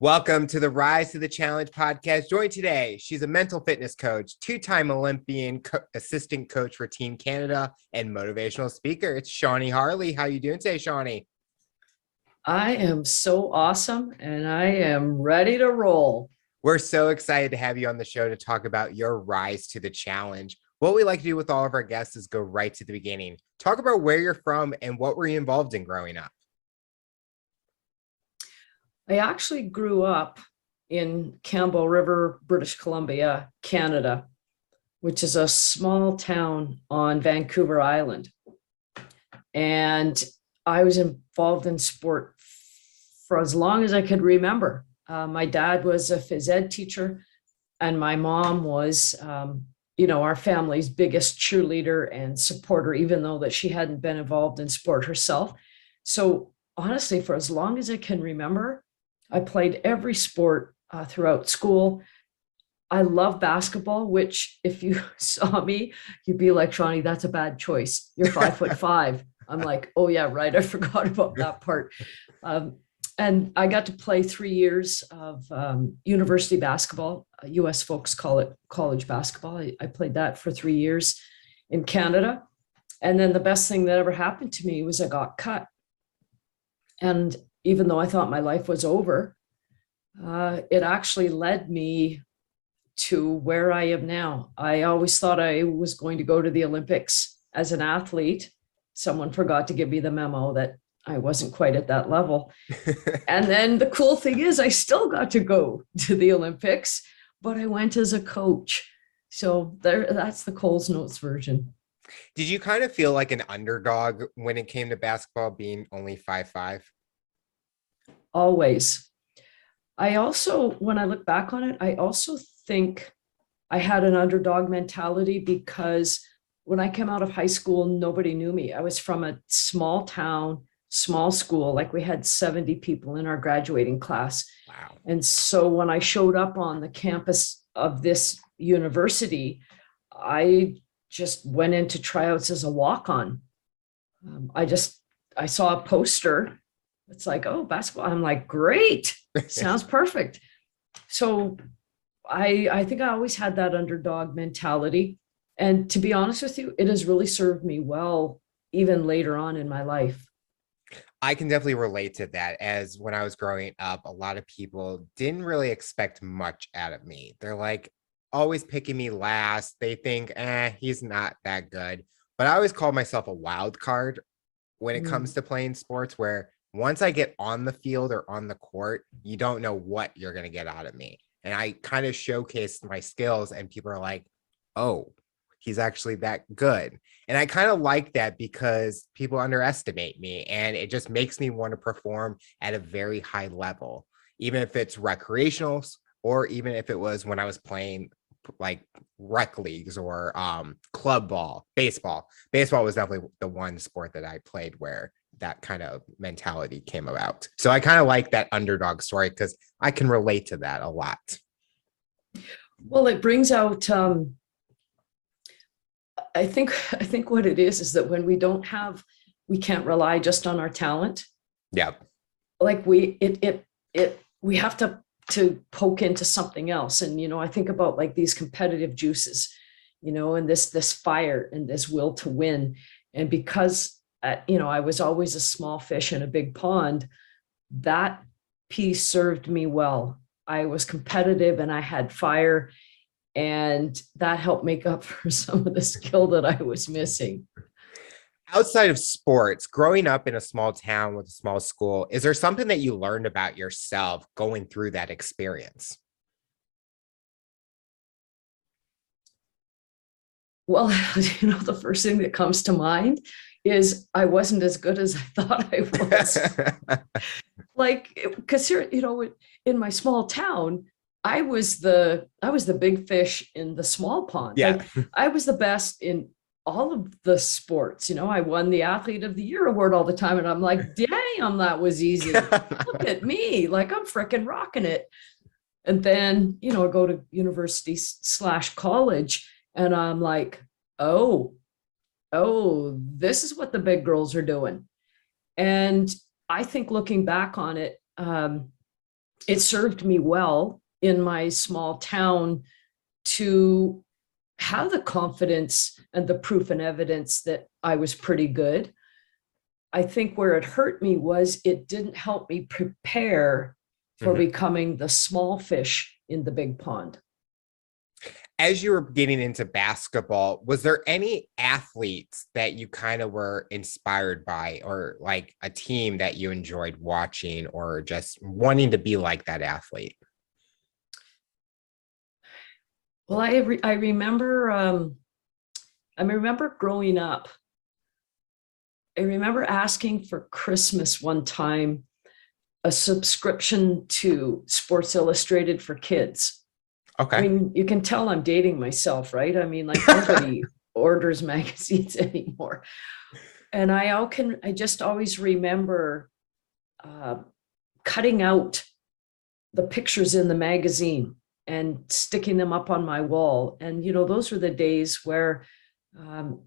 Welcome to the Rise to the Challenge podcast. Joined today, she's a mental fitness coach, two-time Olympian, assistant coach for Team Canada, and motivational speaker. It's Shawnee Harle. How you doing today, Shawnee? I am so awesome, and I am ready to roll. We're so excited to have you on the show to talk about your rise to the challenge. What we like to do with all of our guests is go right to the beginning. Talk about where you're from and what were you involved in growing up? I actually grew up in Campbell River, British Columbia, Canada, which is a small town on Vancouver Island. And I was involved in sport for as long as I could remember. My dad was a phys ed teacher, and my mom was, our family's biggest cheerleader and supporter, even though that she hadn't been involved in sport herself. So honestly, for as long as I can remember, I played every sport throughout school. I love basketball, which if you saw me, you'd be like, Shawnee, that's a bad choice. You're 5'5". I'm like, oh yeah, right. I forgot about that part. And I got to play 3 years of university basketball. US folks call it college basketball. I played that for 3 years in Canada. And then the best thing that ever happened to me was I got cut. And even though I thought my life was over, it actually led me to where I am now. I always thought I was going to go to the Olympics as an athlete. Someone forgot to give me the memo that I wasn't quite at that level. And then the cool thing is I still got to go to the Olympics, but I went as a coach. So that's the Coles Notes version. Did you kind of feel like an underdog when it came to basketball, being only 5'5"? Always. I also, when I look back on it, I also think I had an underdog mentality because when I came out of high school, nobody knew me. I was from a small town, small school, like we had 70 people in our graduating class. Wow. And so when I showed up on the campus of this university, I just went into tryouts as a walk-on. I saw a poster. It's like, oh, basketball. I'm like, great. Sounds perfect. So I think I always had that underdog mentality. And to be honest with you, it has really served me well, even later on in my life. I can definitely relate to that, as when I was growing up, a lot of people didn't really expect much out of me. They're like always picking me last. They think, he's not that good. But I always call myself a wild card when it comes to playing sports, where once I get on the field or on the court, you don't know what you're going to get out of me. And I kind of showcased my skills and people are like, oh, he's actually that good. And I kind of like that because people underestimate me and it just makes me want to perform at a very high level, even if it's recreational or even if it was when I was playing like rec leagues or club ball, baseball. Baseball was definitely the one sport that I played where that kind of mentality came about. So I kind of like that underdog story because I can relate to that a lot. Well, it brings out, I think what it is that when we can't rely just on our talent. Yeah. Like we have to poke into something else. And, I think about like these competitive juices, and this fire and this will to win. And because I was always a small fish in a big pond, that piece served me well. I was competitive and I had fire, and that helped make up for some of the skill that I was missing. Outside of sports, growing up in a small town with a small school, is there something that you learned about yourself going through that experience? Well, the first thing that comes to mind is I wasn't as good as I thought I was. Like, because here, in my small town, I was the big fish in the small pond. Yeah. Like, I was the best in all of the sports. I won the Athlete of the Year award all the time. And I'm like, damn, that was easy. Look at me. Like, I'm freaking rocking it. And then, I go to university/college and I'm like, oh, this is what the big girls are doing. And I think looking back on it, it served me well in my small town to have the confidence and the proof and evidence that I was pretty good. I think where it hurt me was it didn't help me prepare for Mhm. becoming the small fish in the big pond. As you were getting into basketball, was there any athletes that you kind of were inspired by, or like a team that you enjoyed watching, or just wanting to be like that athlete? Well, I remember I remember growing up. I remember asking for Christmas one time a subscription to Sports Illustrated for kids. I Okay. mean, you can tell I'm dating myself, right? I mean, like nobody orders magazines anymore. And I just always remember uh, cutting out the pictures in the magazine and sticking them up on my wall. And, those were the days where, um,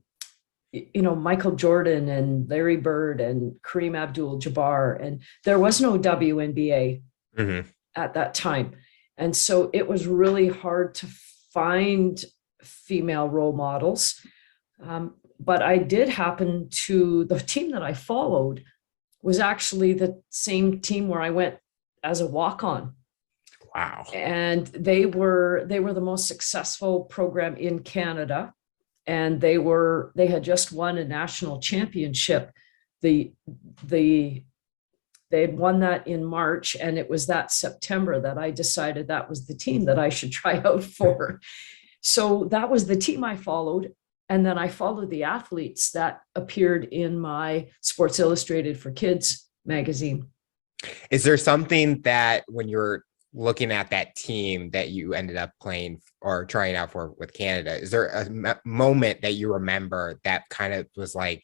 Michael Jordan and Larry Bird and Kareem Abdul-Jabbar, and there was no WNBA Mhm. at that time. And so it was really hard to find female role models. But I did happen to, the team that I followed was actually the same team where I went as a walk-on. Wow. And they were the most successful program in Canada. And they had just won a national championship. The the they had won that in March, and it was that September that I decided that was the team that I should try out for. So that was the team I followed. And then I followed the athletes that appeared in my Sports Illustrated for Kids magazine. Is there something that when you're looking at that team that you ended up playing or trying out for with Canada, is there a moment that you remember that kind of was like,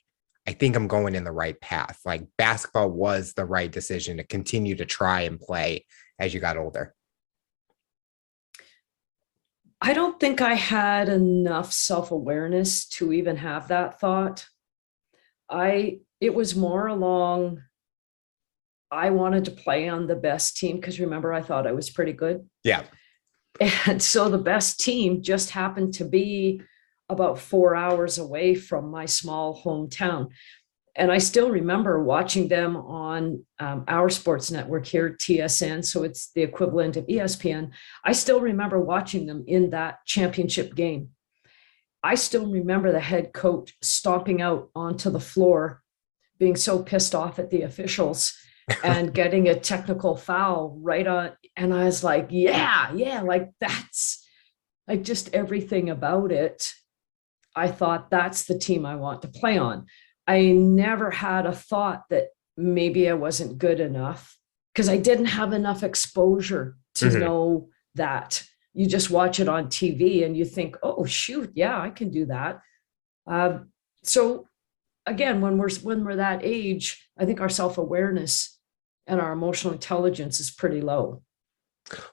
I think I'm going in the right path? Like basketball was the right decision to continue to try and play as you got older. I don't think I had enough self-awareness to even have that thought. It was more along, I wanted to play on the best team because remember, I thought I was pretty good. Yeah. And so the best team just happened to be about 4 hours away from my small hometown. And I still remember watching them on our sports network here, TSN. So it's the equivalent of ESPN. I still remember watching them in that championship game. I still remember the head coach stomping out onto the floor, being so pissed off at the officials and getting a technical foul right on. And I was like, yeah, like that's like just everything about it. I thought that's the team I want to play on. I never had a thought that maybe I wasn't good enough because I didn't have enough exposure to Mhm. know that. You just watch it on TV and you think, oh, shoot, yeah, I can do that. So again, when we're that age, I think our self-awareness and our emotional intelligence is pretty low.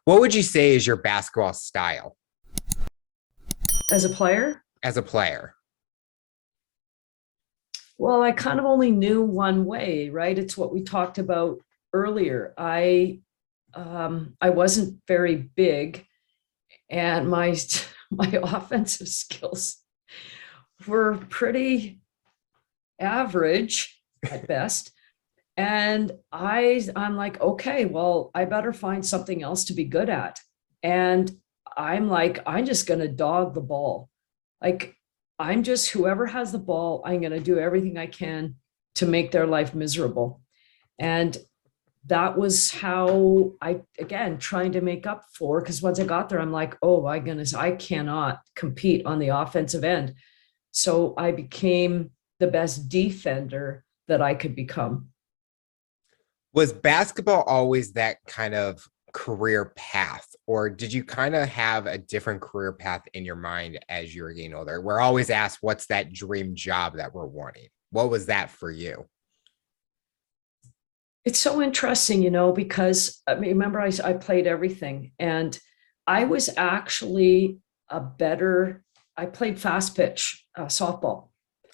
What would you say is your basketball style As a player, as a player? well, I kind of only knew one way, right? It's what we talked about earlier. I wasn't very big, and my my offensive skills were pretty average at best. And I'm like, okay, well, I better find something else to be good at. And I'm like, I'm just gonna dog the ball. Like, I'm just whoever has the ball, I'm gonna do everything I can to make their life miserable. And that was how I, again, trying to make up for, because once I got there, I'm like, oh my goodness, I cannot compete on the offensive end. So I became the best defender that I could become. Was basketball always that kind of career path, or did you kind of have a different career path in your mind as you were getting older? We're always asked, what's that dream job that we're wanting? What was that for you? It's so interesting, because I mean, remember I played everything, and I was actually I played fast pitch softball,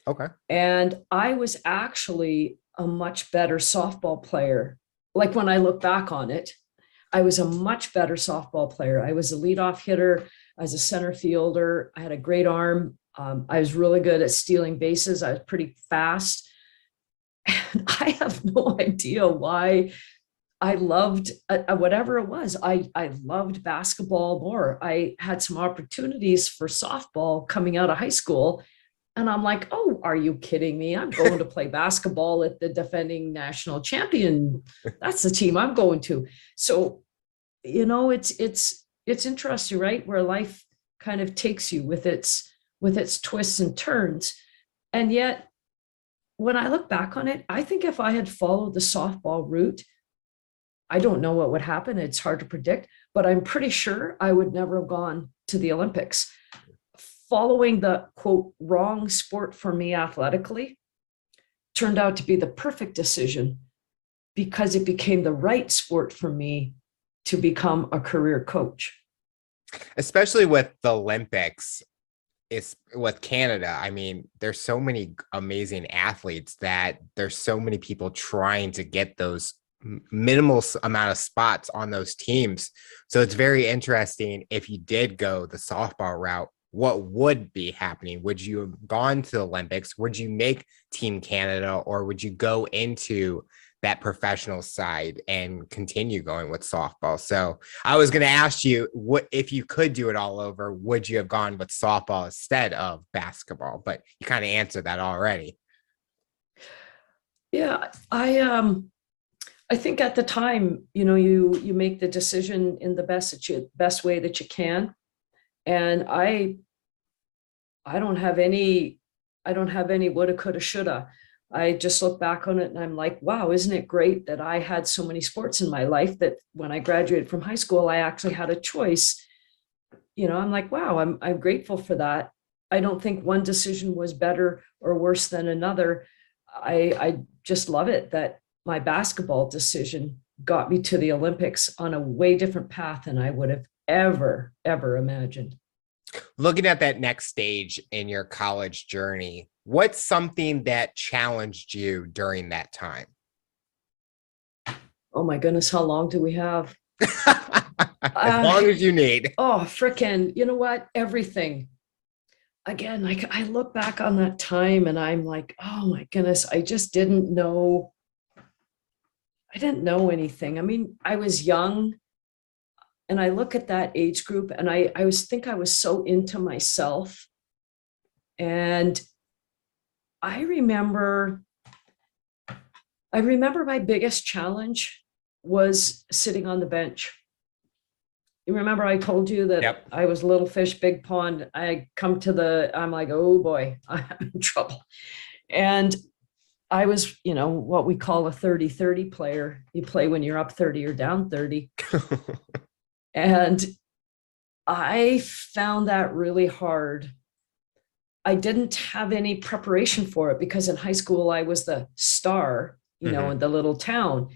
Okay. and I was actually a much better softball player. Like when I look back on it, I was a much better softball player. I was a leadoff hitter, I was a center fielder. I had a great arm. I was really good at stealing bases. I was pretty fast. And I have no idea why I loved whatever it was. I loved basketball more. I had some opportunities for softball coming out of high school. And I'm like, oh, are you kidding me? I'm going to play basketball at the defending national champion. That's the team I'm going to. So, you know, it's interesting, right? Where life kind of takes you with its twists and turns. And yet, when I look back on it, I think if I had followed the softball route, I don't know what would happen. It's hard to predict, but I'm pretty sure I would never have gone to the Olympics. Following the quote wrong sport for me athletically turned out to be the perfect decision because it became the right sport for me to become a career coach. Especially with the Olympics, it's with Canada. I mean, there's so many amazing athletes that there's so many people trying to get those minimal amount of spots on those teams. So it's very interesting if you did go the softball route, what would be happening? Would you have gone to the Olympics? Would you make Team Canada, or would you go into that professional side and continue going with softball? So I was going to ask you, what if you could do it all over, would you have gone with softball instead of basketball? But you kind of answered that already. Yeah, I think at the time, you know, you make the decision in the best way that you can. And I don't have any woulda, coulda, shoulda. I just look back on it and I'm like, wow, isn't it great that I had so many sports in my life that when I graduated from high school, I actually had a choice. You know, I'm like, wow, I'm grateful for that. I don't think one decision was better or worse than another. I just love it that my basketball decision got me to the Olympics on a way different path than I would have ever imagined. Looking at that next stage in your college journey, what's something that challenged you during that time? Oh my goodness, how long do we have? As long as you need. Oh, frickin', you know what? Everything. Again, like I look back on that time and I'm like, oh my goodness, I just didn't know. I didn't know anything. I mean, I was young and I look at that age group and I think I was so into myself. And I remember my biggest challenge was sitting on the bench. You remember I told you that Yep. I was little fish, big pond. I'm like, oh boy, I'm in trouble. And I was, you know, what we call a 30-30 player. You play when you're up 30 or down 30. And I found that really hard. I didn't have any preparation for it because in high school I was the star, you know, in the little town.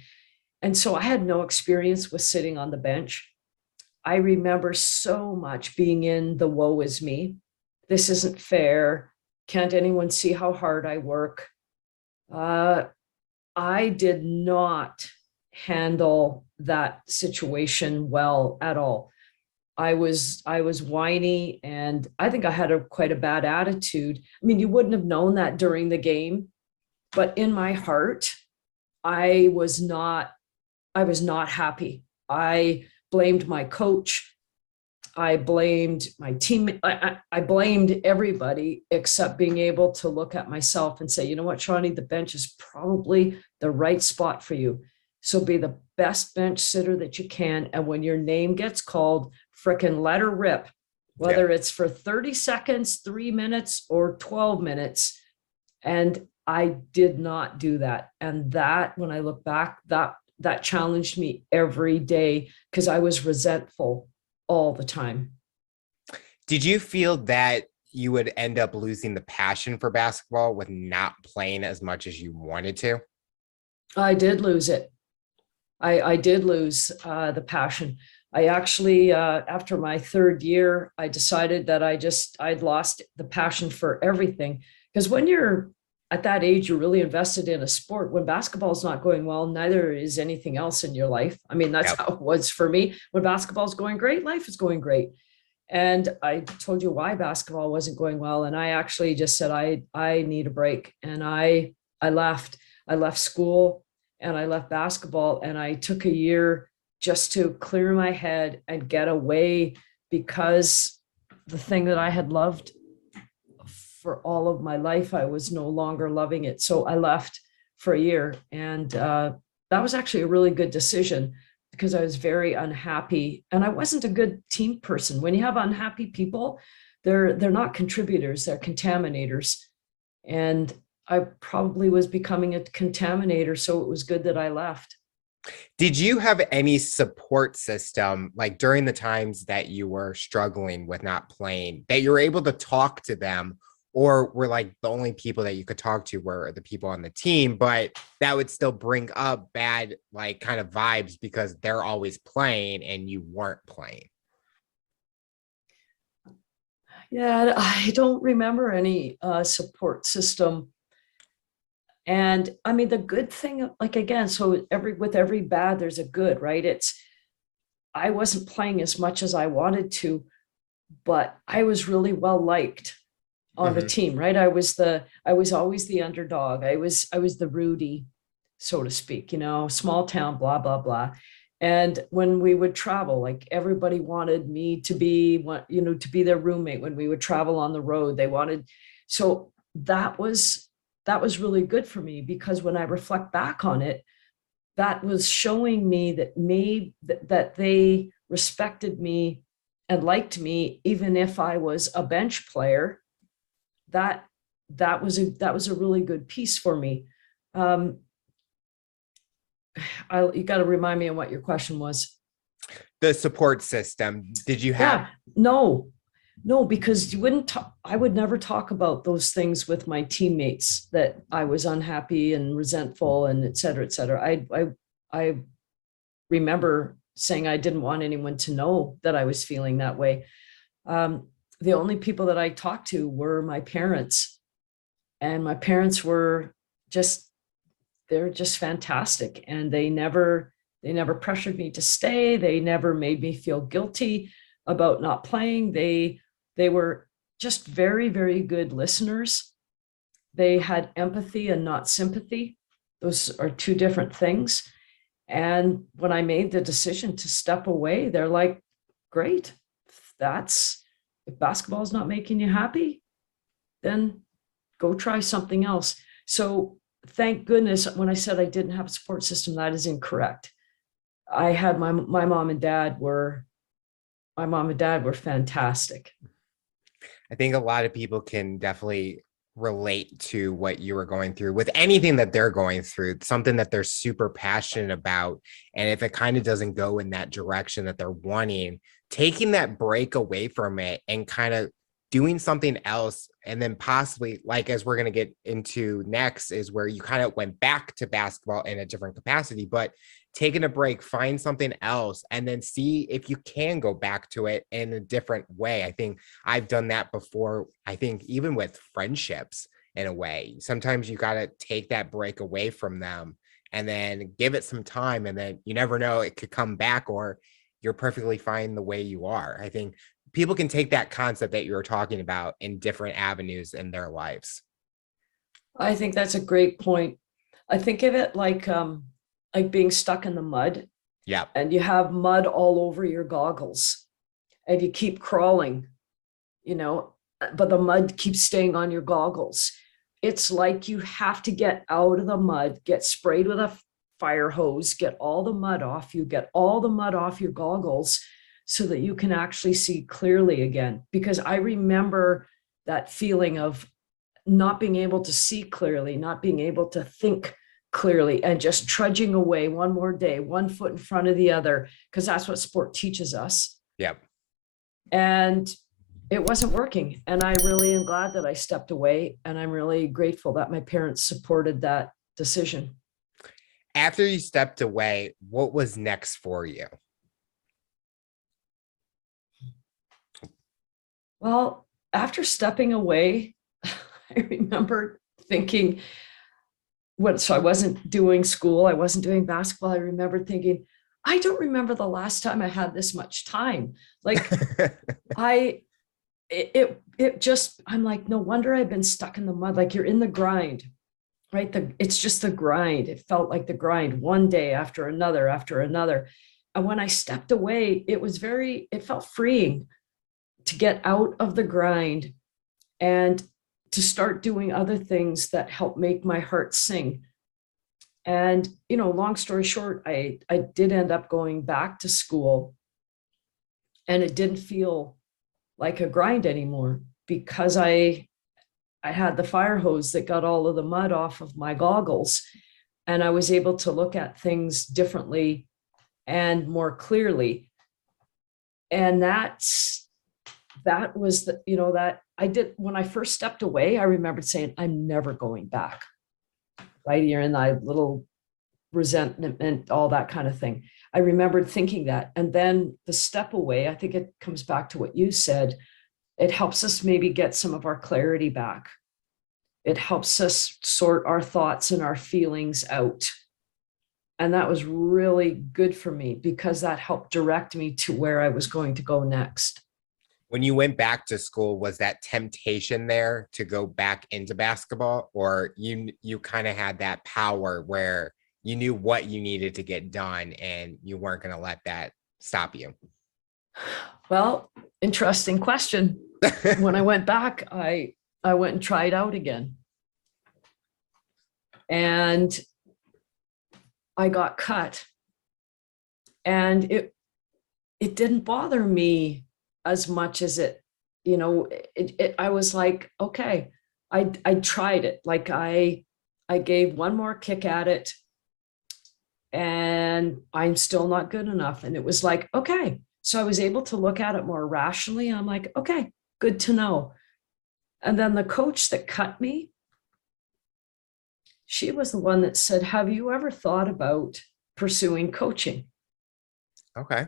And so I had no experience with sitting on the bench. I remember so much being in the woe is me. This isn't fair. Can't anyone see how hard I work? I did not handle that situation well at all. I was whiny, and I think I had quite a bad attitude. I mean, you wouldn't have known that during the game, but in my heart, I was not happy. I blamed my coach. I blamed my team. I blamed everybody except being able to look at myself and say, you know what, Shawnee, the bench is probably the right spot for you. So be the best bench sitter that you can. And when your name gets called, frickin' let her rip, whether it's for 30 seconds, 3 minutes, or 12 minutes. And I did not do that. And that, when I look back, that challenged me every day because I was resentful all the time. Did you feel that you would end up losing the passion for basketball with not playing as much as you wanted to? I did lose it. I did lose the passion. I actually, after my third year, I decided that I'd lost the passion for everything. Because when you're at that age, you're really invested in a sport. When basketball is not going well, neither is anything else in your life. I mean, that's Yep. how it was for me. When basketball is going great, life is going great. And I told you why basketball wasn't going well. And I actually just said, I need a break. And I left. I left school and I left basketball, and I took a year just to clear my head and get away, because the thing that I had loved for all of my life, I was no longer loving it. So I left for a year, and that was actually a really good decision, because I was very unhappy and I wasn't a good team person. When you have unhappy people, they're not contributors, they're contaminators. And I probably was becoming a contaminator, so it was good that I left. Did you have any support system, like during the times that you were struggling with not playing, that you were able to talk to them, or were like the only people that you could talk to were the people on the team, but that would still bring up bad, like kind of vibes because they're always playing and you weren't playing? Yeah, I don't remember any support system. And I mean, the good thing, like again, so with every bad, there's a good, right? I wasn't playing as much as I wanted to, but I was really well liked on the Mhm. team, right? I was always the underdog. I was the Rudy, so to speak, small town, blah, blah, blah. And when we would travel, like everybody wanted me to be what, to be their roommate. When we would travel on the road, they wanted, so that was really good for me, because when I reflect back on it, that was showing me that they respected me and liked me, even if I was a bench player. That that was a really good piece for me. Um, you got to remind me of what your question was. The support system, did you have? Yeah, no, no, because you wouldn't talk, I would never talk about those things with my teammates, that I was unhappy and resentful and et cetera, et cetera. I remember saying I didn't want anyone to know that I was feeling that way. Um, the only people that I talked to were my parents, and my parents were just, they're just fantastic. And they never pressured me to stay. They never made me feel guilty about not playing. They were just very, very good listeners. They had empathy and not sympathy. Those are two different things. And when I made the decision to step away, they're like, great, that's, if basketball is not making you happy, then go try something else. So thank goodness, when I said I didn't have a support system, that is incorrect. I had my mom and dad were, my mom and dad were fantastic. I think a lot of people can definitely relate to what you were going through with anything that they're going through, something that they're super passionate about. And if it kind of doesn't go in that direction that they're wanting, taking that break away from it and kind of doing something else. And then possibly, like, as we're going to get into next, is where you kind of went back to basketball in a different capacity, but taking a break, find something else, and then see if you can go back to it in a different way. I think I've done that before. I think even with friendships, in a way, sometimes you got to take that break away from them and then give it some time. And then you never know, it could come back, or you're perfectly fine the way you are. I think people can take that concept that you were talking about in different avenues in their lives. I think that's a great point. I think of it like being stuck in the mud, Yeah. and you have mud all over your goggles, and you keep crawling, you know, but the mud keeps staying on your goggles. It's like you have to get out of the mud, get sprayed with a fire hose, get all the mud off you, get all the mud off your goggles, so that you can actually see clearly again. Because I remember that feeling of not being able to see clearly, not being able to think clearly, and just trudging away one more day, one foot in front of the other, because that's what sport teaches us. Yep. And it wasn't working. And I really am glad that I stepped away. And I'm really grateful that my parents supported that decision. After you stepped away, what was next for you? Well, after stepping away, I remember thinking, so I wasn't doing school, I wasn't doing basketball. I remember thinking, I don't remember the last time I had this much time. Like I, it just, I'm like, no wonder I've been stuck in the mud. Like you're in the grind, right? It's just the grind. It felt like the grind one day after another, after another. And when I stepped away, it felt freeing to get out of the grind and to start doing other things that help make my heart sing. And, long story short, I did end up going back to school, and it didn't feel like a grind anymore because I had the fire hose that got all of the mud off of my goggles, and I was able to look at things differently and more clearly. And that was that I did when I first stepped away. I remembered saying, I'm never going back. Right? You're in that little resentment, all that kind of thing. I remembered thinking that. And then the step away, I think it comes back to what you said. It helps us maybe get some of our clarity back. It helps us sort our thoughts and our feelings out. And that was really good for me because that helped direct me to where I was going to go next. When you went back to school, was that temptation there to go back into basketball, or you kind of had that power where you knew what you needed to get done and you weren't going to let that stop you? Well, interesting question. When I went back, I went and tried out again. And I got cut. And it didn't bother me as much as I was like, okay, I tried it. Like I gave one more kick at it and I'm still not good enough. And it was like, okay. So I was able to look at it more rationally. I'm like, okay, good to know. And then the coach that cut me, she was the one that said, have you ever thought about pursuing coaching? Okay.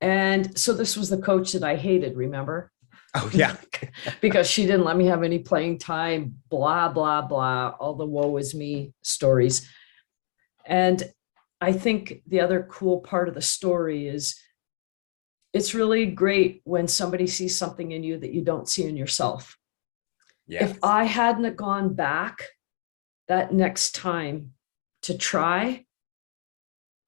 And so this was the coach that I hated, remember? Oh, yeah. Because she didn't let me have any playing time, blah, blah, blah, all the woe is me stories. And I think the other cool part of the story is it's really great when somebody sees something in you that you don't see in yourself. Yes. If I hadn't have gone back that next time to try,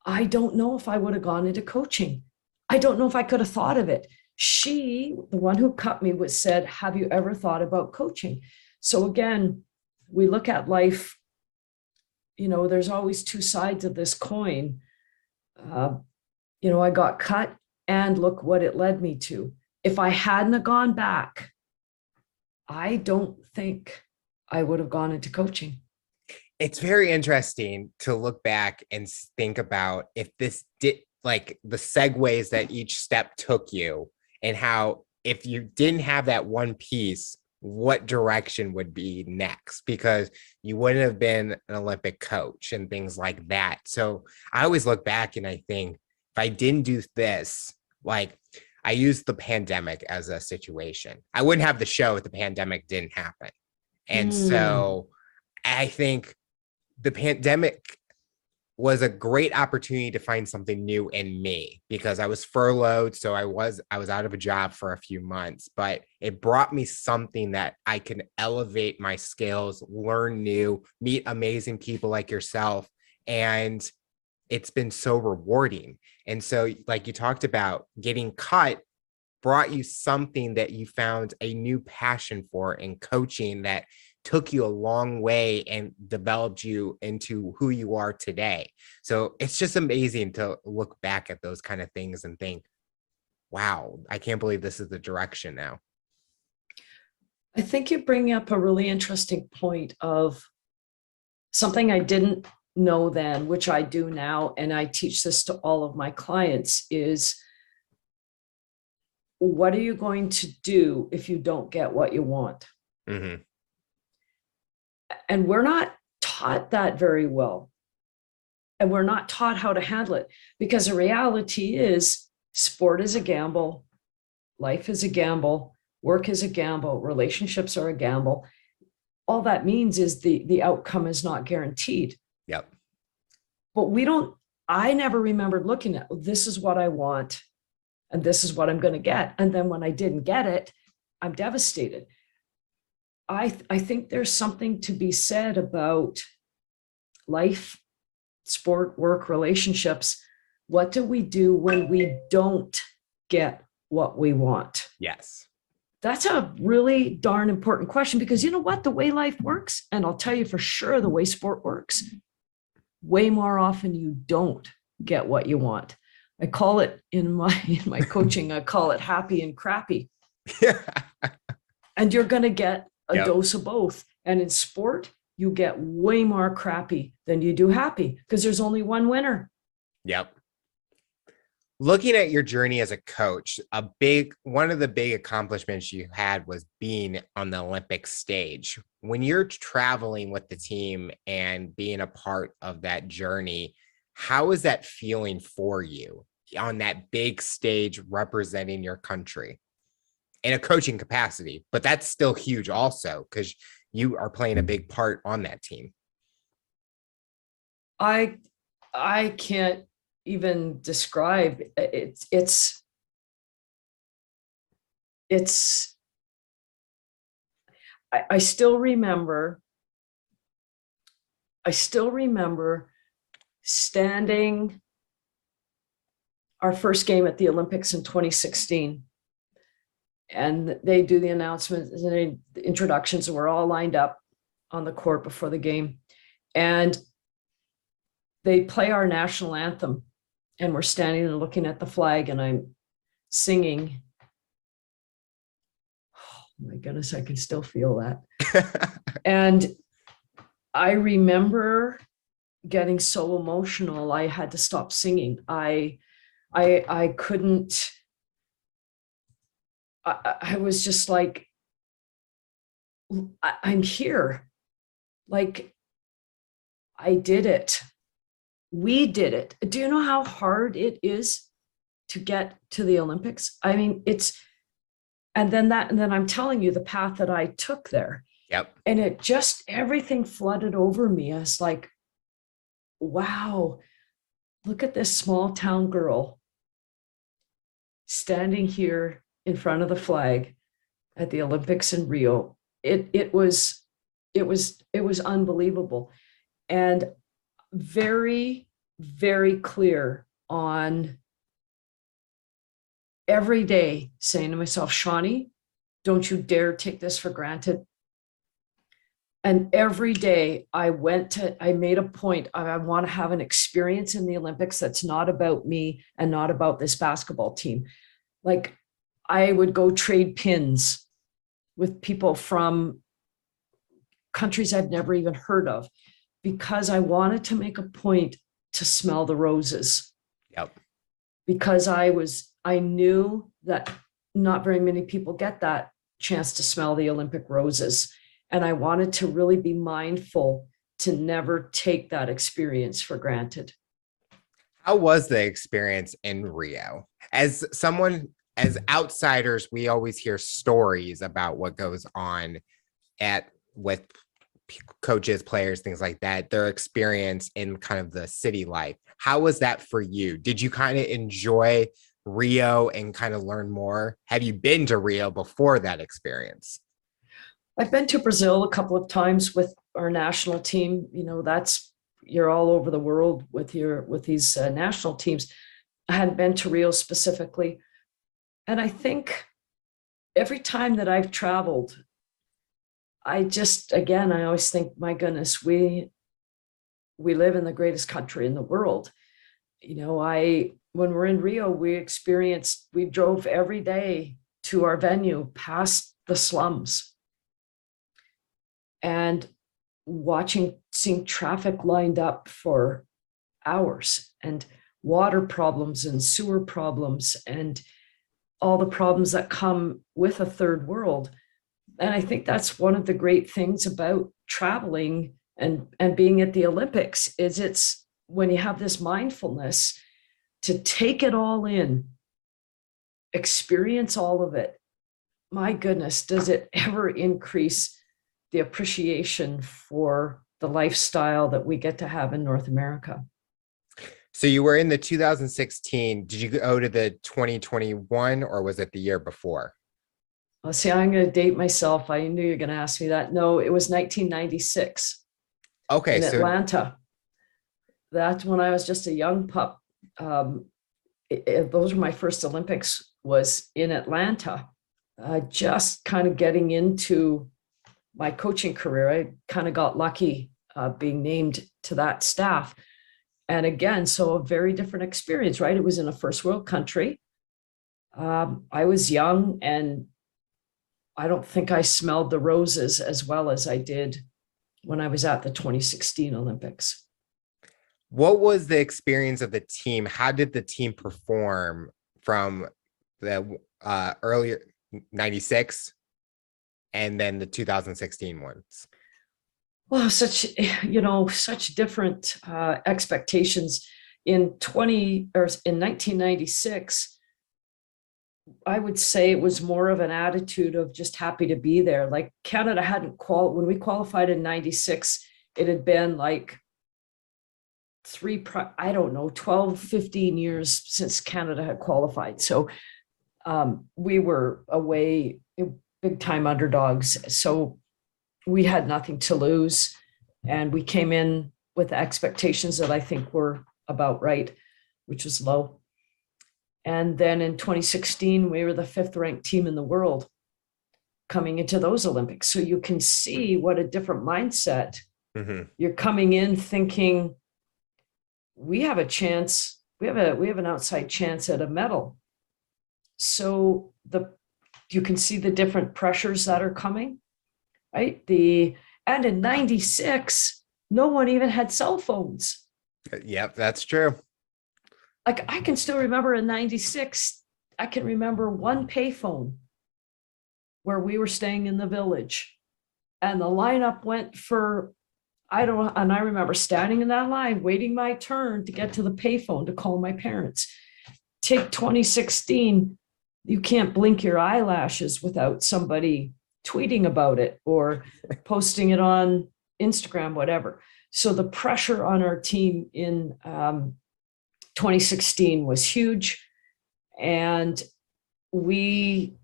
I don't know if I would have gone into coaching. I don't know if I could have thought of it. She, the one who cut me, was said, have you ever thought about coaching? So again, we look at life, there's always two sides of this coin. I got cut and look what it led me to. If I hadn't have gone back, I don't think I would have gone into coaching. It's very interesting to look back and think about if this did, like the segues that each step took you, and how if you didn't have that one piece, what direction would be next, because you wouldn't have been an Olympic coach and things like that. So I always look back and I think if I didn't do this, like I used the pandemic as a situation. I wouldn't have the show if the pandemic didn't happen. And so I think the pandemic was a great opportunity to find something new in me, because I was furloughed. So I was out of a job for a few months, but it brought me something that I can elevate my skills, learn new, meet amazing people like yourself. And it's been so rewarding. And so, like you talked about, getting cut brought you something that you found a new passion for in coaching that took you a long way and developed you into who you are today. So it's just amazing to look back at those kind of things and think, wow, I can't believe this is the direction now. I think you bring up a really interesting point of something I didn't know then, which I do now, and I teach this to all of my clients, is what are you going to do if you don't get what you want? Mm-hmm. And we're not taught that very well. And we're not taught how to handle it, because the reality is sport is a gamble. Life is a gamble. Work is a gamble. Relationships are a gamble. all that means is the outcome is not guaranteed. Yep. But I never remembered looking at, this is what I want and this is what I'm going to get. And then when I didn't get it, I'm devastated. I think there's something to be said about life, sport, work, relationships. What do we do when we don't get what we want? Yes. That's a really darn important question, because you know what? The way life works, and I'll tell you for sure the way sport works, way more often you don't get what you want. I call it in my coaching, I call it happy and crappy. And you're going to get a dose of both. And in sport, you get way more crappy than you do happy, because there's only one winner. Yep. Looking at your journey as a coach, one of the big accomplishments you had was being on the Olympic stage. When you're traveling with the team and being a part of that journey, how is that feeling for you on that big stage representing your country in a coaching capacity? But that's still huge also, because you are playing a big part on that team. I can't even describe it. I still remember standing our first game at the Olympics in 2016, and they do the announcements and the introductions, and we're all lined up on the court before the game, and they play our national anthem, and we're standing and looking at the flag, and I'm singing. Oh my goodness, I can still feel that. And I remember getting so emotional, I had to stop singing. I couldn't, I was just like, I'm here. Like, I did it. We did it. Do you know how hard it is to get to the Olympics? I mean, and then I'm telling you the path that I took there. Yep. And it just, everything flooded over me. I was like, wow, look at this small town girl standing here in front of the flag at the Olympics in Rio. It was unbelievable. And very, very clear on every day saying to myself, Shawnee, don't you dare take this for granted. And every day I made a point, I want to have an experience in the Olympics that's not about me and not about this basketball team. Like, I would go trade pins with people from countries I've never even heard of, because I wanted to make a point to smell the roses. Yep. Because I knew that not very many people get that chance to smell the Olympic roses. And I wanted to really be mindful to never take that experience for granted. How was the experience in Rio? As outsiders, we always hear stories about what goes on with coaches, players, things like that, their experience in kind of the city life. How was that for you? Did you kind of enjoy Rio and kind of learn more? Have you been to Rio before that experience? I've been to Brazil a couple of times with our national team. You know, you're all over the world with these national teams. I hadn't been to Rio specifically. And I think every time that I've traveled, I always think, my goodness, we live in the greatest country in the world. You know, when we're in Rio, we drove every day to our venue past the slums, and seeing traffic lined up for hours, and water problems and sewer problems and all the problems that come with a third world. And I think that's one of the great things about traveling and being at the Olympics, is it's when you have this mindfulness to take it all in, experience all of it. My goodness, does it ever increase the appreciation for the lifestyle that we get to have in North America. So you were in the 2016. Did you go to the 2021 or was it the year before? Let's see, I'm going to date myself. I knew you were going to ask me that. No, it was 1996 Okay, in so Atlanta. That's when I was just a young pup. Those were my first Olympics, was in Atlanta. Just kind of getting into my coaching career. I kind of got lucky being named to that staff. And again, so a very different experience, right? It was in a first world country. I was young, and I don't think I smelled the roses as well as I did when I was at the 2016 Olympics. what was the experience of the team? How did the team perform from the earlier 96 and then the 2016 ones? Well, such different expectations. In 1996, I would say it was more of an attitude of just happy to be there. Like Canada hadn't when we qualified in 96, it had been like 12, 15 years since Canada had qualified. So we were away, big time underdogs. So we had nothing to lose. And we came in with expectations that I think were about right, which was low. And then in 2016, we were the 5th ranked team in the world coming into those Olympics. So you can see what a different mindset. Mm-hmm. You're coming in thinking, we have a chance, we have an outside chance at a medal. So you can see the different pressures that are coming, right? And in 96, no one even had cell phones. Yep, that's true. Like I can still remember in 96, I can remember one payphone where we were staying in the village, and the lineup went for, I don't know, and I remember standing in that line, waiting my turn to get to the payphone to call my parents. Take 2016, you can't blink your eyelashes without somebody tweeting about it or posting it on Instagram, whatever. So the pressure on our team in 2016 was huge. And we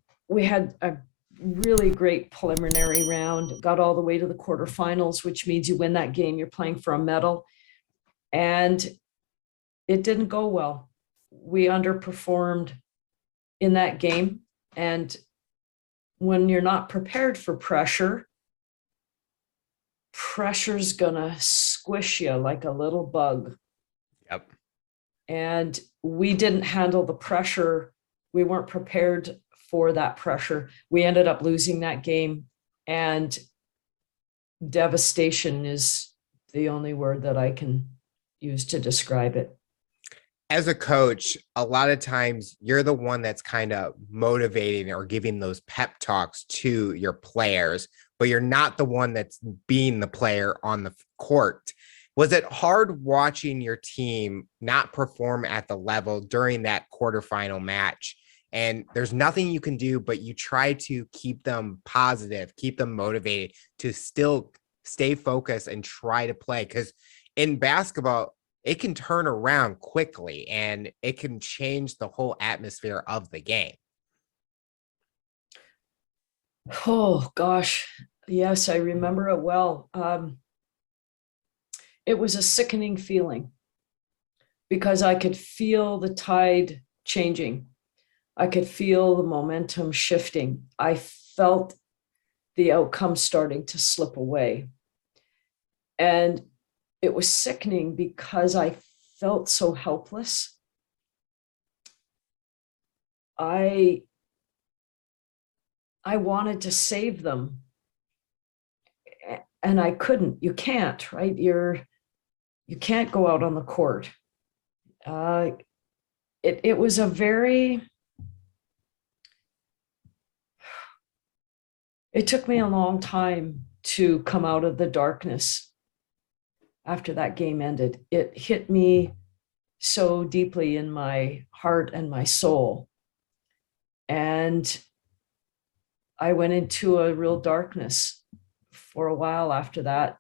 had a really great preliminary round, got all the way to the quarterfinals, which means you win that game, you're playing for a medal. And it didn't go well. We underperformed in that game. And when you're not prepared for pressure, pressure's gonna squish you like a little bug. Yep. And we didn't handle the pressure. We weren't prepared for that pressure. We ended up losing that game, and devastation is the only word that I can use to describe it. As a coach, a lot of times you're the one that's kind of motivating or giving those pep talks to your players, but you're not the one that's being the player on the court. Was it hard watching your team not perform at the level during that quarterfinal match? And there's nothing you can do, but you try to keep them positive, keep them motivated to still stay focused and try to play. Because in basketball, it can turn around quickly and it can change the whole atmosphere of the game. Oh gosh, yes, I remember it well. It was a sickening feeling because I could feel the tide changing. I could feel the momentum shifting. I felt the outcome starting to slip away. And it was sickening because I felt so helpless. I wanted to save them, and I couldn't. You can't, right? You can't go out on the court. It was a very, it took me a long time to come out of the darkness after that game ended. It hit me so deeply in my heart and my soul. And I went into a real darkness for a while after that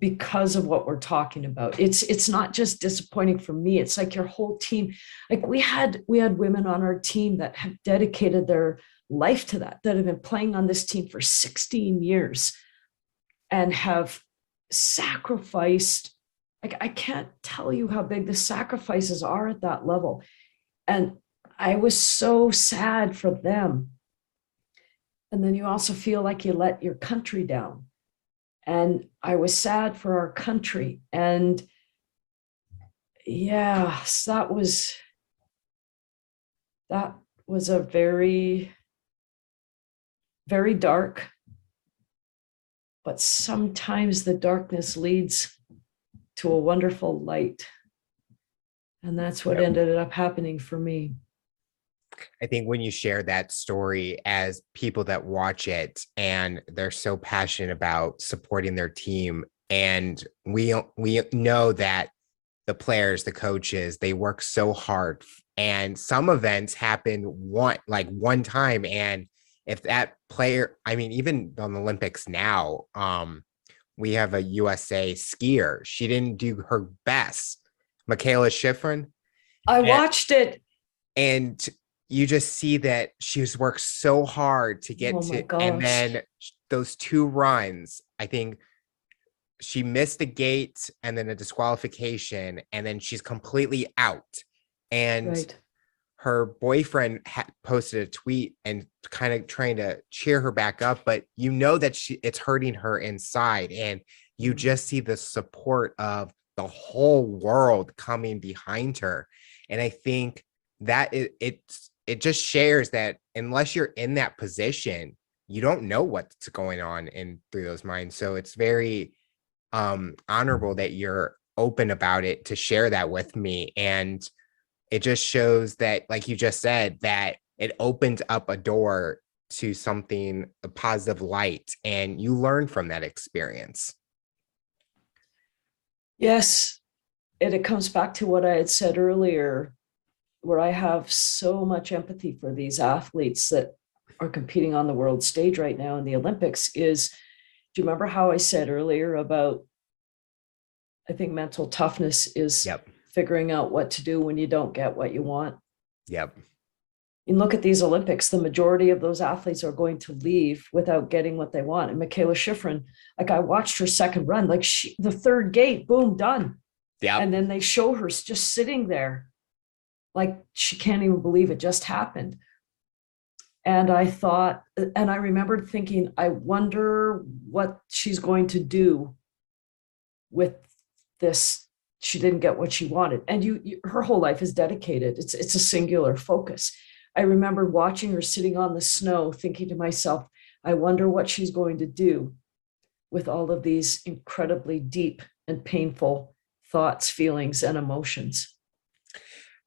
because of what we're talking about. It's not just disappointing for me. It's like your whole team. Like we had women on our team that have dedicated their life to that have been playing on this team for 16 years and have sacrificed. Like I can't tell you how big the sacrifices are at that level. And I was so sad for them. And then you also feel like you let your country down. And I was sad for our country. And yes, that was a very, very dark, but sometimes the darkness leads to a wonderful light. And that's what ended up happening for me. I think when you share that story as people that watch it and they're so passionate about supporting their team, and we know that the players, the coaches, they work so hard, and some events happen one time, and if that player, I mean, even on the Olympics now, we have a USA skier. She didn't do her best, Michaela Schifrin. I watched it. And you just see that she's worked so hard to get and then those two runs, I think she missed a gate and then a disqualification, and then she's completely out. And her boyfriend posted a tweet and kind of trying to cheer her back up, but you know that it's hurting her inside, and you just see the support of the whole world coming behind her. And I think that it just shares that unless you're in that position, you don't know what's going on through those minds. So it's very honorable that you're open about it to share that with me. And it just shows that, like you just said, that it opens up a door to something, a positive light, and you learn from that experience. Yes. And it comes back to what I had said earlier, where I have so much empathy for these athletes that are competing on the world stage right now in the Olympics. Do you remember how I said earlier about, I think mental toughness is figuring out what to do when you don't get what you want? Yep. You look at these Olympics, the majority of those athletes are going to leave without getting what they want. And Michaela Schifrin, like I watched her second run, like the third gate, boom, done. Yeah. And then they show her just sitting there, like she can't even believe it just happened. And I thought, and I remembered thinking, I wonder what she's going to do with this. She didn't get what she wanted. And her whole life is dedicated. It's a singular focus. I remember watching her sitting on the snow, thinking to myself, I wonder what she's going to do with all of these incredibly deep and painful thoughts, feelings, and emotions.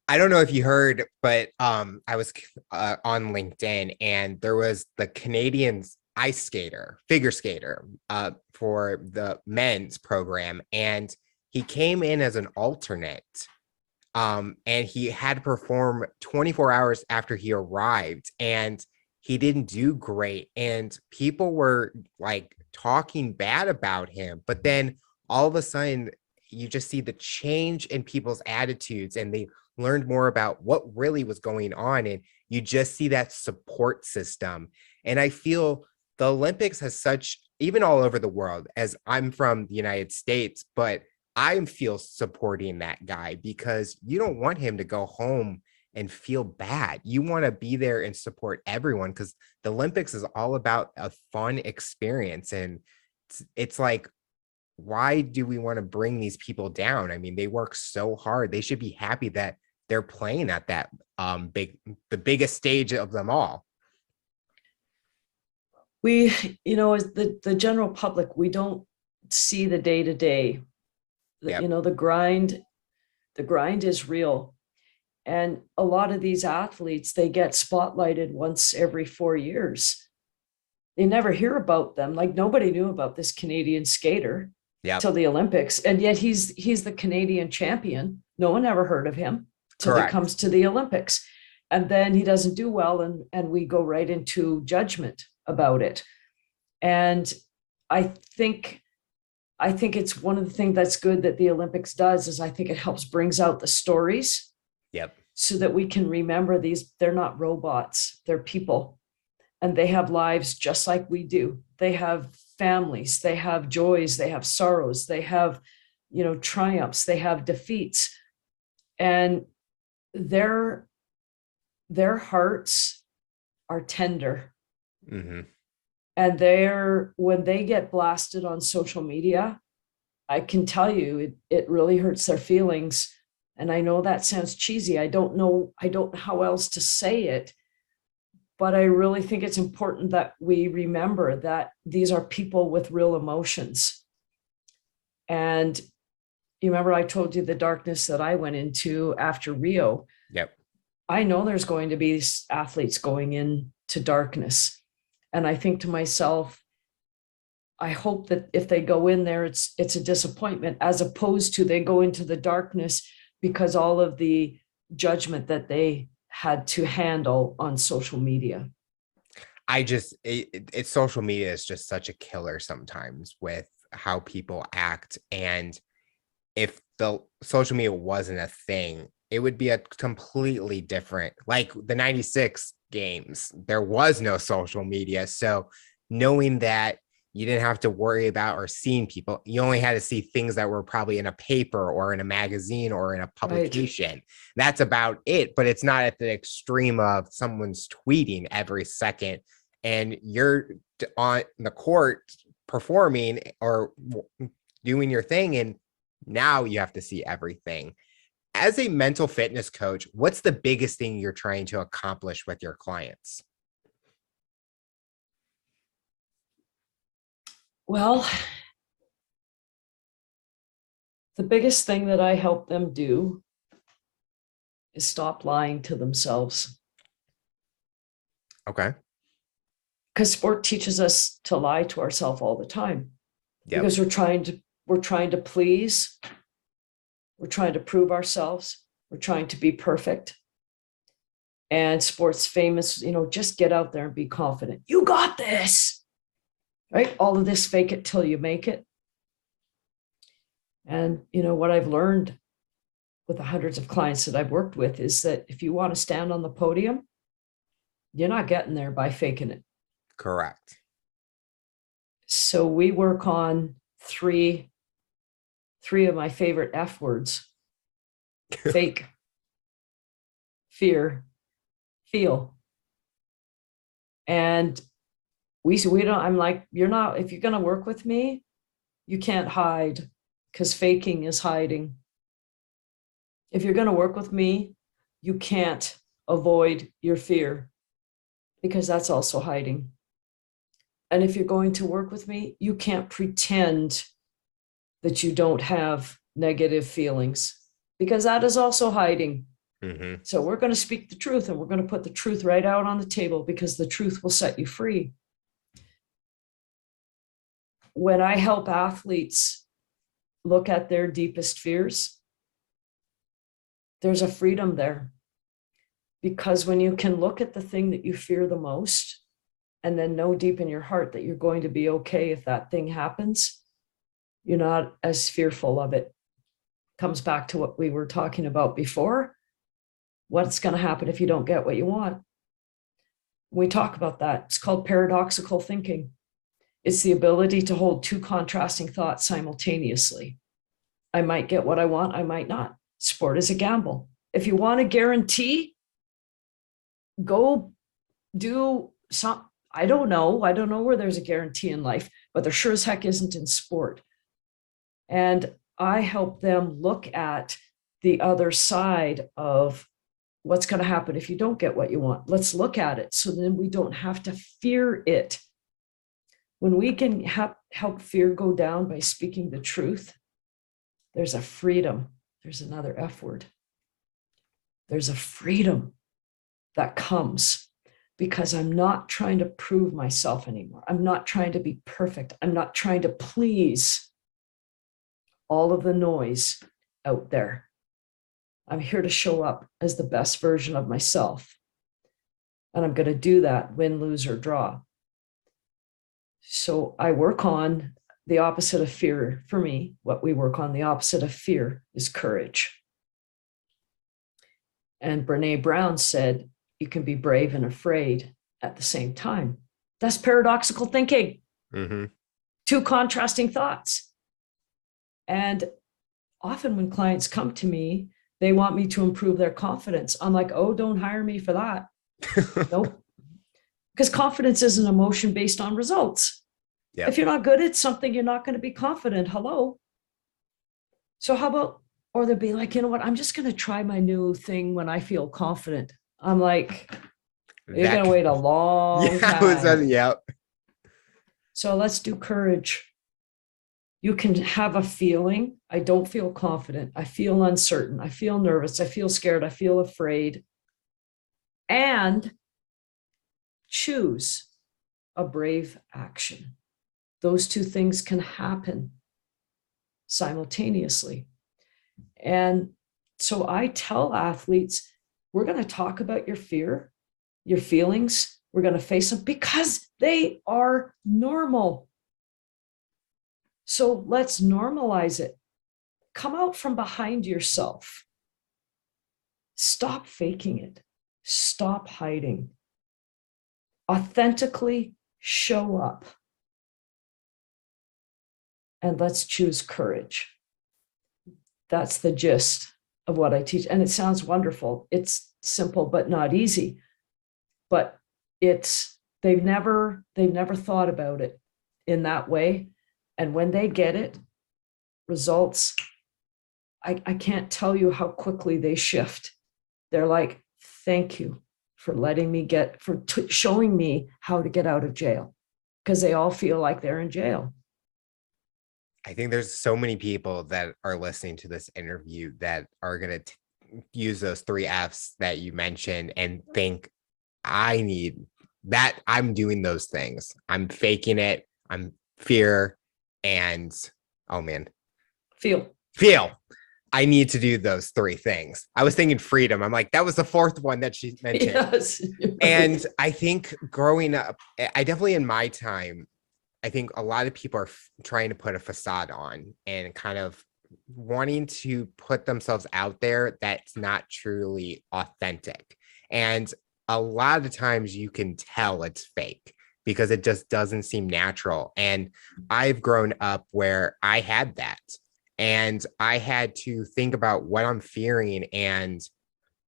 I don't know if you heard, but I was on LinkedIn, and there was the Canadian ice skater, figure skater, for the men's program, and he came in as an alternate, and he had to perform 24 hours after he arrived, and he didn't do great, and people were like talking bad about him. But then all of a sudden, you just see the change in people's attitudes, and they learned more about what really was going on, and you just see that support system. And I feel the Olympics has such, even all over the world, as I'm from the United States, but I feel supporting that guy, because you don't want him to go home and feel bad. You want to be there and support everyone, because the Olympics is all about a fun experience. And it's like, why do we want to bring these people down? I mean, they work so hard. They should be happy that they're playing at that the biggest stage of them all. We, as the general public, we don't see the day to day. The grind is real. And a lot of these athletes, they get spotlighted once every 4 years. They never hear about them. Like nobody knew about this Canadian skater till the Olympics. And yet he's the Canadian champion. No one ever heard of him till it comes to the Olympics. And then he doesn't do well, and we go right into judgment about it. And I think it's one of the things that's good that the Olympics does is I think it helps brings out the stories Yep. so that we can remember they're not robots, they're people, and they have lives just like we do. They have families, they have joys, they have sorrows, they have, triumphs, they have defeats, and their hearts are tender. Mm-hmm. And when they get blasted on social media, I can tell you it really hurts their feelings. And I know that sounds cheesy. I don't know how else to say it, but I really think it's important that we remember that these are people with real emotions. And you remember I told you the darkness that I went into after Rio. Yep. I know there's going to be athletes going into darkness. And I think to myself, I hope that if they go in there, it's a disappointment, as opposed to they go into the darkness because all of the judgment that they had to handle on social media. It's social media is just such a killer sometimes with how people act. And if the social media wasn't a thing, it would be a completely different, like the 96 games, there was no social media. So knowing that you didn't have to worry about or seeing people, you only had to see things that were probably in a paper or in a magazine or in a publication. Right. That's about it. But it's not at the extreme of someone's tweeting every second and you're on the court performing or doing your thing, and now you have to see everything. As a mental fitness coach, what's the biggest thing you're trying to accomplish with your clients? Well, the biggest thing that I help them do is stop lying to themselves. Okay. Because sport teaches us to lie to ourselves all the time. Yep. Because we're trying to please, we're trying to prove ourselves, we're trying to be perfect. And sports famous, just get out there and be confident. You got this, right? All of this fake it till you make it. And what I've learned with the hundreds of clients that I've worked with is that if you want to stand on the podium, you're not getting there by faking it. Correct. So we work on three of my favorite F words: fake, fear, feel. And we don't, I'm like, if you're going to work with me, you can't hide, because faking is hiding. If you're going to work with me, you can't avoid your fear, because that's also hiding. And if you're going to work with me, you can't pretend that you don't have negative feelings, because that is also hiding. Mm-hmm. So we're going to speak the truth, and we're going to put the truth right out on the table, because the truth will set you free. When I help athletes look at their deepest fears, there's a freedom there. Because when you can look at the thing that you fear the most, and then know deep in your heart that you're going to be okay if that thing happens, you're not as fearful of it. Comes back to what we were talking about before. What's going to happen if you don't get what you want? We talk about that. It's called paradoxical thinking. It's the ability to hold two contrasting thoughts simultaneously. I might get what I want, I might not. Sport is a gamble. If you want a guarantee, go do some. I don't know where there's a guarantee in life, but there sure as heck isn't in sport. And I help them look at the other side of what's going to happen if you don't get what you want. Let's look at it, so then we don't have to fear it. When we can help fear go down by speaking the truth, there's a freedom. There's another F word. There's a freedom that comes, because I'm not trying to prove myself anymore. I'm not trying to be perfect. I'm not trying to please all of the noise out there. I'm here to show up as the best version of myself. And I'm going to do that, win, lose, or draw. So I work on the opposite of fear. For me, what we work on, the opposite of fear, is courage. And Brene Brown said, you can be brave and afraid at the same time. That's paradoxical thinking. Mm-hmm. Two contrasting thoughts. And often when clients come to me, they want me to improve their confidence. I'm like, oh, don't hire me for that. Nope. Because confidence is an emotion based on results. Yep. If you're not good at something, you're not going to be confident. Hello. So how about, or they'll be like, you know what, I'm just going to try my new thing when I feel confident. I'm like, you're going to wait a long time. Yep. So let's do courage. You can have a feeling. I don't feel confident. I feel uncertain. I feel nervous. I feel scared. I feel afraid. And choose a brave action. Those two things can happen simultaneously. And so I tell athletes, we're going to talk about your fear, your feelings. We're going to face them because they are normal. So let's normalize it. Come out from behind yourself. Stop faking it. Stop hiding. Authentically show up. And let's choose courage. That's the gist of what I teach. And it sounds wonderful. It's simple, but not easy. But they've never thought about it in that way. And when they get it, results, I can't tell you how quickly they shift. They're like, thank you for letting me showing me how to get out of jail, because they all feel like they're in jail. I think there's so many people that are listening to this interview that are going to use those 3 F's that you mentioned and think, I need that. I'm doing those things. I'm faking it. I'm fear. And oh man, Feel. I need to do those 3 things. I was thinking freedom. I'm like, that was the 4th one that she mentioned. Yes, and I think growing up, I definitely, in my time, I think a lot of people are trying to put a facade on and kind of wanting to put themselves out there that's not truly authentic. And a lot of times you can tell it's fake because it just doesn't seem natural. And I've grown up where I had that. And I had to think about what I'm fearing and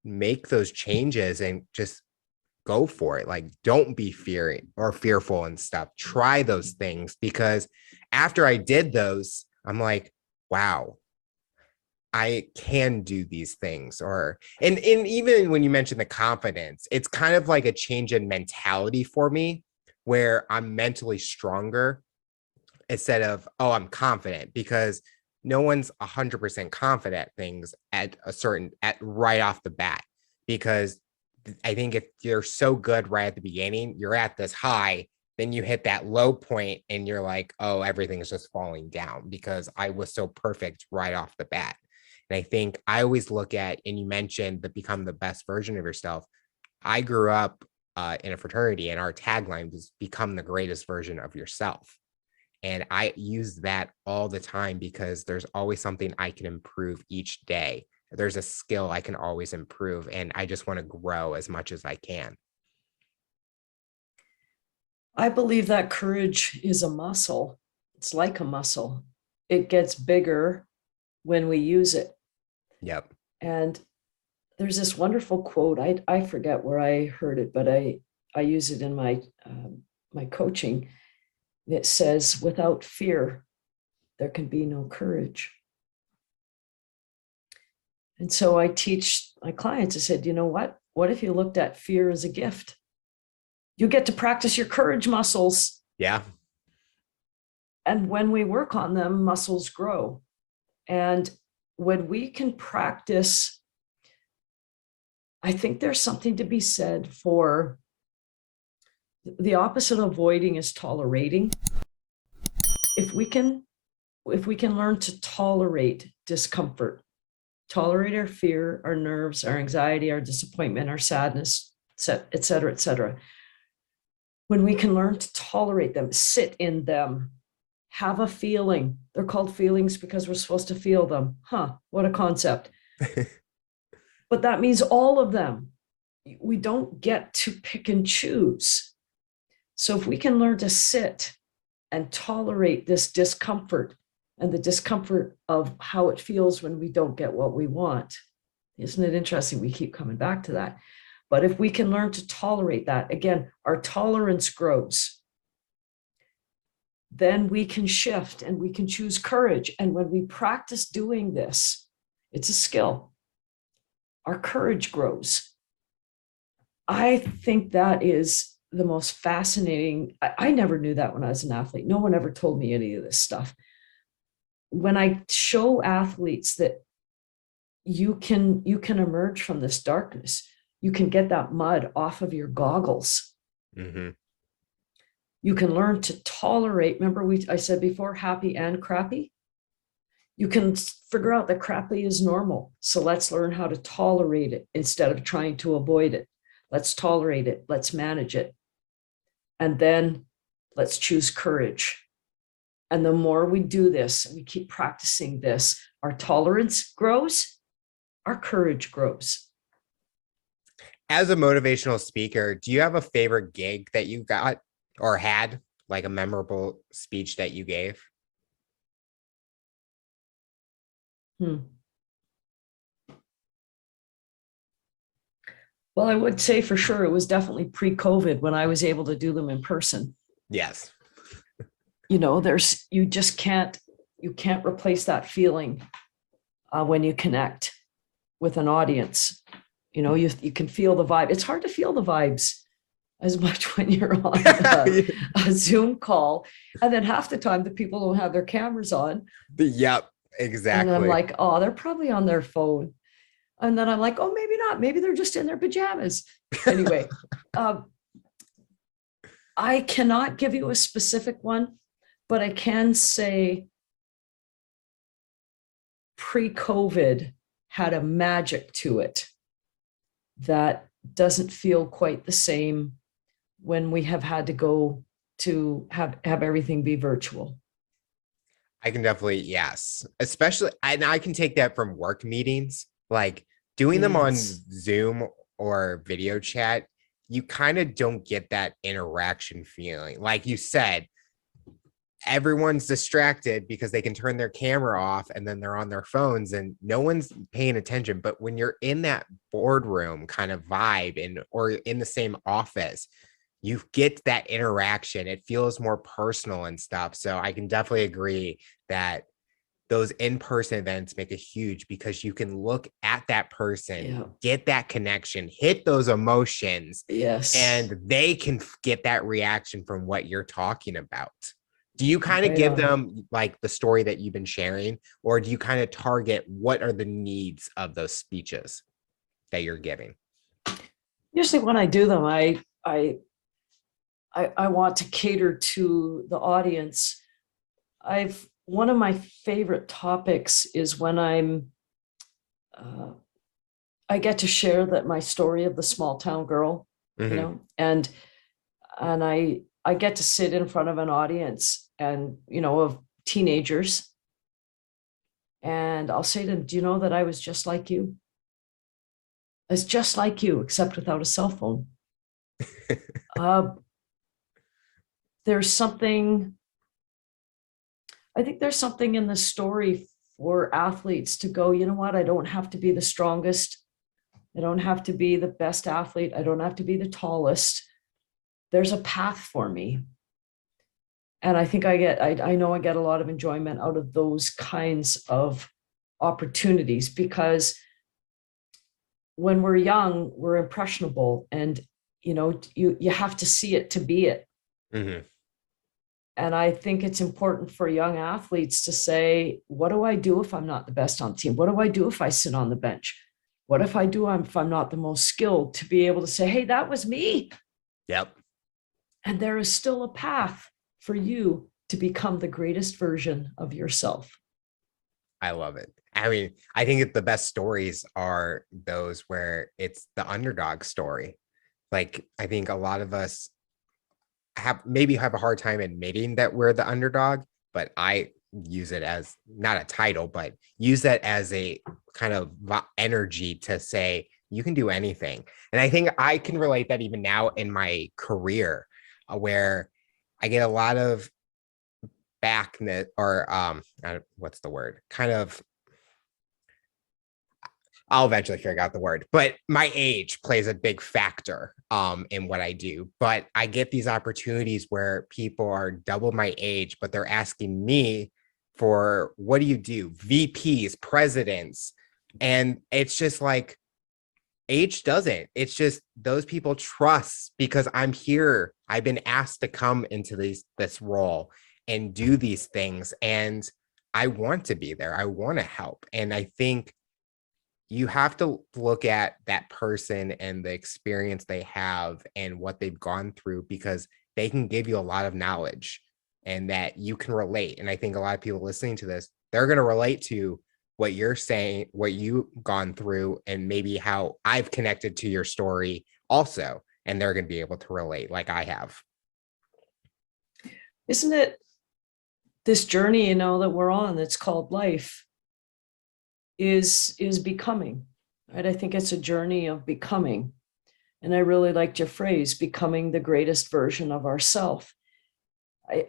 make those changes and just go for it. Like, don't be fearful and stuff. Try those things, because after I did those, I'm like, wow, I can do these things. And even when you mention the confidence, it's kind of like a change in mentality for me, where I'm mentally stronger instead of, oh, I'm confident, because no one's 100% confident things at right off the bat, because I think if you're so good right at the beginning, you're at this high, then you hit that low point and you're like, oh, everything's just falling down because I was so perfect right off the bat. And I think I always look at, and you mentioned the become the best version of yourself. I grew up in a fraternity, and our tagline was become the greatest version of yourself. And I use that all the time because there's always something I can improve each day. There's a skill I can always improve, and I just want to grow as much as I can. I believe that courage is a muscle. It's like a muscle. It gets bigger when we use it. Yep. And there's this wonderful quote. I forget where I heard it, but I use it in my coaching. It says, without fear, there can be no courage. And so I teach my clients, I said, you know what? What if you looked at fear as a gift? You get to practice your courage muscles. Yeah. And when we work on them, muscles grow. And when we can practice, I think there's something to be said for the opposite of avoiding is tolerating. If we can learn to tolerate discomfort, tolerate our fear, our nerves, our anxiety, our disappointment, our sadness, et cetera, when we can learn to tolerate them, sit in them, have a feeling. They're called feelings because we're supposed to feel them. Huh, what a concept. But that means all of them. We don't get to pick and choose. So if we can learn to sit and tolerate this discomfort and the discomfort of how it feels when we don't get what we want, isn't it interesting? We keep coming back to that. But if we can learn to tolerate that, again, our tolerance grows. Then we can shift and we can choose courage. And when we practice doing this, it's a skill. Our courage grows. I think that is the most fascinating. I never knew that when I was an athlete. No one ever told me any of this stuff. When I show athletes that you can emerge from this darkness, you can get that mud off of your goggles. Mm-hmm. You can learn to tolerate. Remember, I said before, happy and crappy. You can figure out that crappy is normal. So let's learn how to tolerate it instead of trying to avoid it. Let's tolerate it. Let's manage it. And then let's choose courage. And the more we do this, and we keep practicing this, our tolerance grows, our courage grows. As a motivational speaker, do you have a favorite gig that you got or had, like a memorable speech that you gave? Well, I would say for sure it was definitely pre-COVID when I was able to do them in person. Yes. You just can't replace that feeling when you connect with an audience. You can feel the vibe. It's hard to feel the vibes as much when you're on a Zoom call. And then half the time the people don't have their cameras on. Yep, exactly. And I'm like, oh, they're probably on their phone. And then I'm like, oh, maybe not. Maybe they're just in their pajamas. Anyway, I cannot give you a specific one, but I can say pre-COVID had a magic to it that doesn't feel quite the same when we have had to go to have everything be virtual. I can definitely, yes. Especially, and I can take that from work meetings, like doing them on Zoom or video chat, you kind of don't get that interaction feeling. Like you said, everyone's distracted because they can turn their camera off and then they're on their phones and no one's paying attention. But when you're in that boardroom kind of vibe or in the same office, you get that interaction. It feels more personal and stuff. So I can definitely agree that those in-person events make a huge, because you can look at that person, get that connection, hit those emotions. Yes. And they can get that reaction from what you're talking about. Do you kind of give them like the story that you've been sharing, or do you kind of target what are the needs of those speeches that you're giving? Usually when I do them, I want to cater to the audience. One of my favorite topics is when I get to share that my story of the small town girl, and I get to sit in front of an audience and, of teenagers. And I'll say to them, do you know that I was just like you? I was just like you, except without a cell phone. I think there's something in the story for athletes to go, you know what? I don't have to be the strongest. I don't have to be the best athlete. I don't have to be the tallest. There's a path for me. And I think I know I get a lot of enjoyment out of those kinds of opportunities, because when we're young, we're impressionable, and you have to see it to be it. Mm-hmm. And I think it's important for young athletes to say, what do I do if I'm not the best on the team? What do I do if I sit on the bench? What if I'm not the most skilled? To be able to say, hey, that was me. Yep. And there is still a path for you to become the greatest version of yourself. I love it. I mean, I think the best stories are those where it's the underdog story. Like, I think a lot of us have a hard time admitting that we're the underdog, but I use it as not a title, but use that as a kind of energy to say you can do anything. And I think I can relate that even now in my career, where I get a lot of backness or what's the word? Kind of I'll eventually figure out the word, but my age plays a big factor in what I do. But I get these opportunities where people are double my age, but they're asking me for what do you do? VPs, presidents. And it's just like age doesn't. It's just those people trust because I'm here. I've been asked to come into this role and do these things. And I want to be there. I want to help. And I think you have to look at that person and the experience they have and what they've gone through because they can give you a lot of knowledge and that you can relate. And I think a lot of people listening to this, they're going to relate to what you're saying, what you've gone through, and maybe how I've connected to your story also. And they're going to be able to relate like I have. Isn't it this journey, that we're on that's called life? Is becoming, right? I think it's a journey of becoming. And I really liked your phrase, becoming the greatest version of ourself.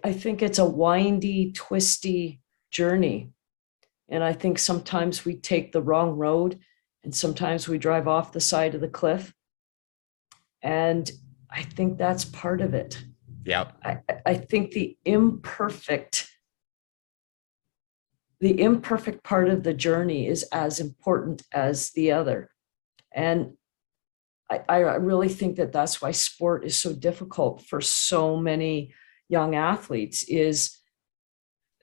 I think it's a windy, twisty journey. And I think sometimes we take the wrong road and sometimes we drive off the side of the cliff. And I think that's part of it. Yep. I think the imperfect part of the journey is as important as the other. And I really think that that's why sport is so difficult for so many young athletes is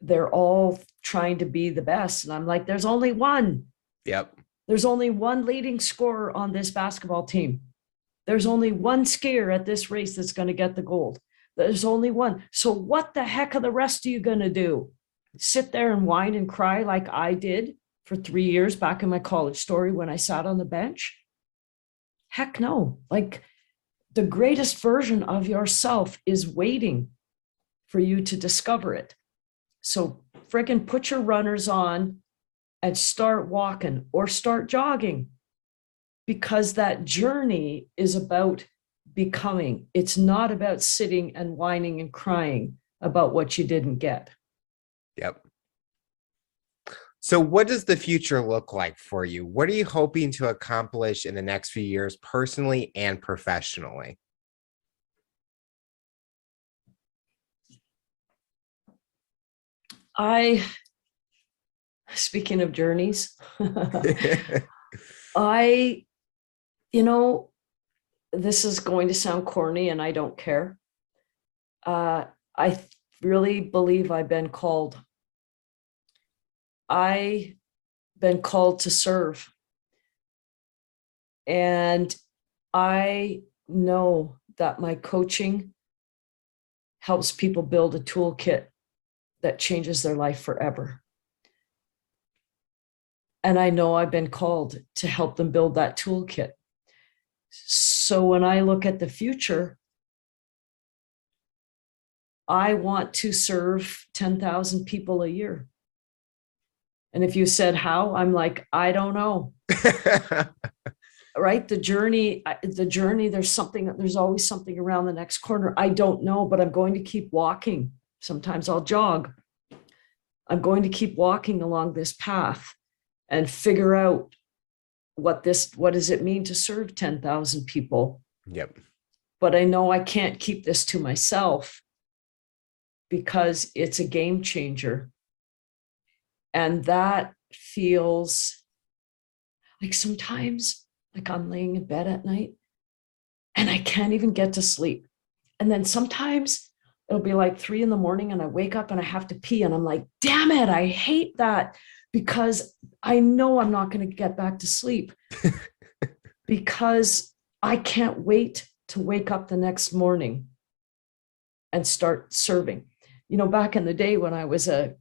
they're all trying to be the best. And I'm like, there's only one. Yep. There's only one leading scorer on this basketball team. There's only one skier at this race that's going to get the gold. There's only one. So what the heck are the rest of you going to do? Sit there and whine and cry like I did for 3 years back in my college story when I sat on the bench? Heck no. Like the greatest version of yourself is waiting for you to discover it. So friggin' put your runners on and start walking or start jogging, because that journey is about becoming. It's not about sitting and whining and crying about what you didn't get. Yep. So what does the future look like for you? What are you hoping to accomplish in the next few years, personally and professionally? Speaking of journeys, I, this is going to sound corny and I don't care. I really believe I've been called. I've been called to serve. And I know that my coaching helps people build a toolkit that changes their life forever. And I know I've been called to help them build that toolkit. So when I look at the future, I want to serve 10,000 people a year. And if you said how, I'm like, I don't know. Right? The journey, there's always something around the next corner. I don't know, but I'm going to keep walking. Sometimes I'll jog. I'm going to keep walking along this path and figure out what does it mean to serve 10,000 people? Yep. But I know I can't keep this to myself because it's a game changer. And that feels like sometimes like I'm laying in bed at night and I can't even get to sleep. And then sometimes it'll be like 3 a.m. and I wake up and I have to pee and I'm like, damn it, I hate that because I know I'm not going to get back to sleep because I can't wait to wake up the next morning and start serving. Back in the day when I was a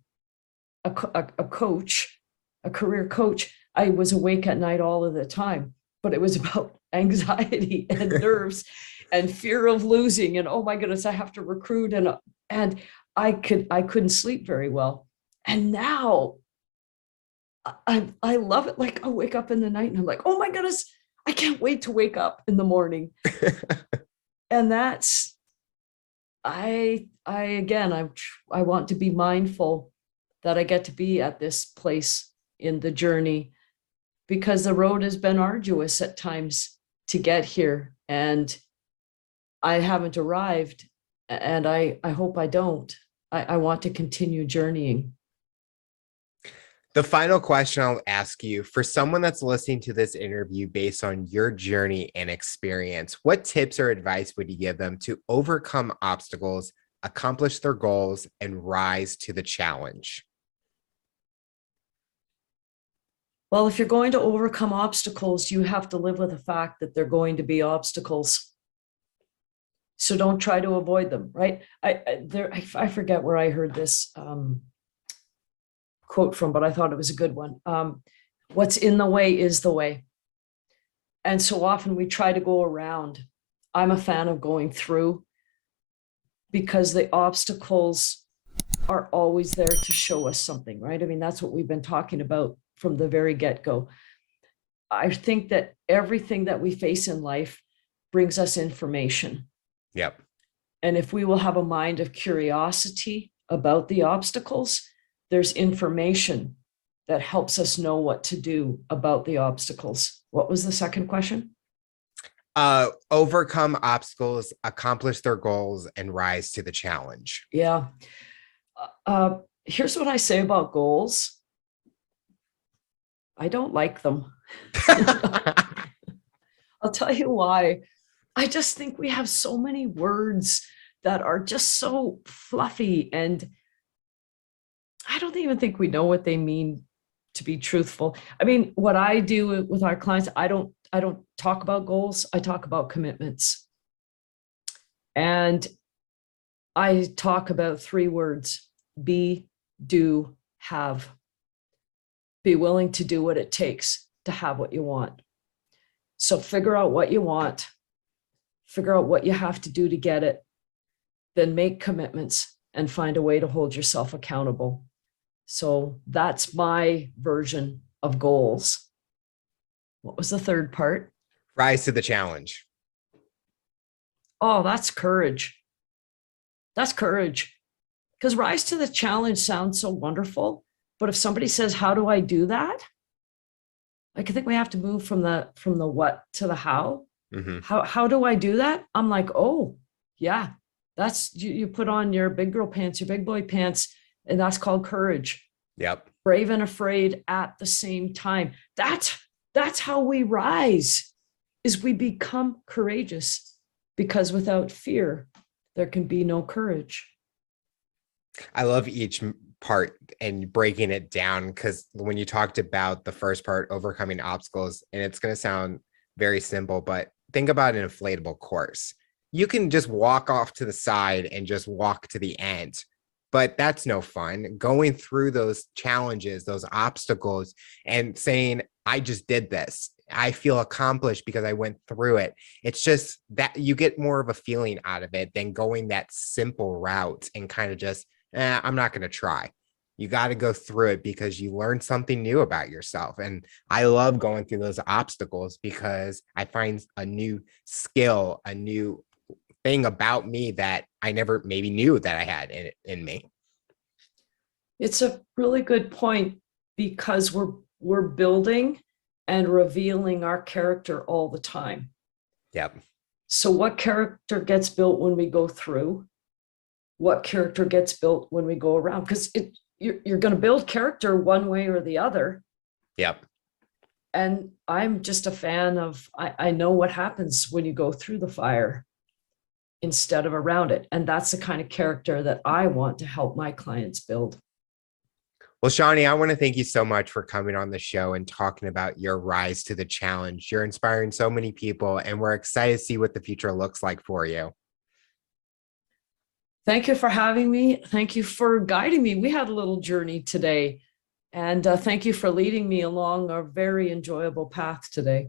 coach, a career coach, I was awake at night all of the time, but it was about anxiety and nerves and fear of losing. And oh my goodness, I have to recruit. And I couldn't sleep very well. And now I love it. Like I wake up in the night and I'm like, oh my goodness, I can't wait to wake up in the morning. And that's, I want to be mindful that I get to be at this place in the journey, because the road has been arduous at times to get here, and I haven't arrived, and I hope I don't. I want to continue journeying. The final question I'll ask you, for someone that's listening to this interview based on your journey and experience, what tips or advice would you give them to overcome obstacles, accomplish their goals, and rise to the challenge? Well, if you're going to overcome obstacles, you have to live with the fact that they're going to be obstacles. So don't try to avoid them, right? I forget where I heard this quote from, but I thought it was a good one. What's in the way is the way. And so often we try to go around. I'm a fan of going through, because the obstacles are always there to show us something, right? I mean, that's what we've been talking about from the very get-go. I think that everything that we face in life brings us information. Yep. And if we will have a mind of curiosity about the obstacles, there's information that helps us know what to do about the obstacles. What was the second question? Overcome obstacles, accomplish their goals, and rise to the challenge. Yeah. Here's what I say about goals. I don't like them. I'll tell you why. I just think we have so many words that are just so fluffy, and I don't even think we know what they mean, to be truthful. I mean, what I do with our clients, I don't talk about goals. I talk about commitments. And I talk about 3 words: be, do, have. Be willing to do what it takes to have what you want. So figure out what you want, figure out what you have to do to get it, then make commitments and find a way to hold yourself accountable. So that's my version of goals. What was the third part? Rise to the challenge. Oh, that's courage. That's courage. Because rise to the challenge sounds so wonderful. But if somebody says, how do I do that? Like, I think we have to move from the what to the how. Mm-hmm. How do I do that? I'm like, oh, yeah, that's you put on your big girl pants, your big boy pants, and that's called courage. Yep. Brave and afraid at the same time. That's how we rise, is we become courageous, because without fear, there can be no courage. I love each part and breaking it down, because when you talked about the first part, overcoming obstacles, and it's going to sound very simple, but think about an inflatable course. You can just walk off to the side and just walk to the end, but that's no fun. Going through those challenges, those obstacles, and saying, I just did this, I feel accomplished because I went through it. It's just that you get more of a feeling out of it than going that simple route and kind of just, I'm not going to try. You got to go through it because you learn something new about yourself. And I love going through those obstacles because I find a new skill, a new thing about me that I never maybe knew that I had in me. It's a really good point, because we're building and revealing our character all the time. Yep. So what character gets built when we go through? What character gets built when we go around? Because you're going to build character one way or the other. Yep. And I'm just a fan of, I know what happens when you go through the fire instead of around it. And that's the kind of character that I want to help my clients build. Well, Shawnee, I want to thank you so much for coming on the show and talking about your rise to the challenge. You're inspiring so many people, and we're excited to see what the future looks like for you. Thank you for having me. Thank you for guiding me. We had a little journey today, and thank you for leading me along a very enjoyable path today.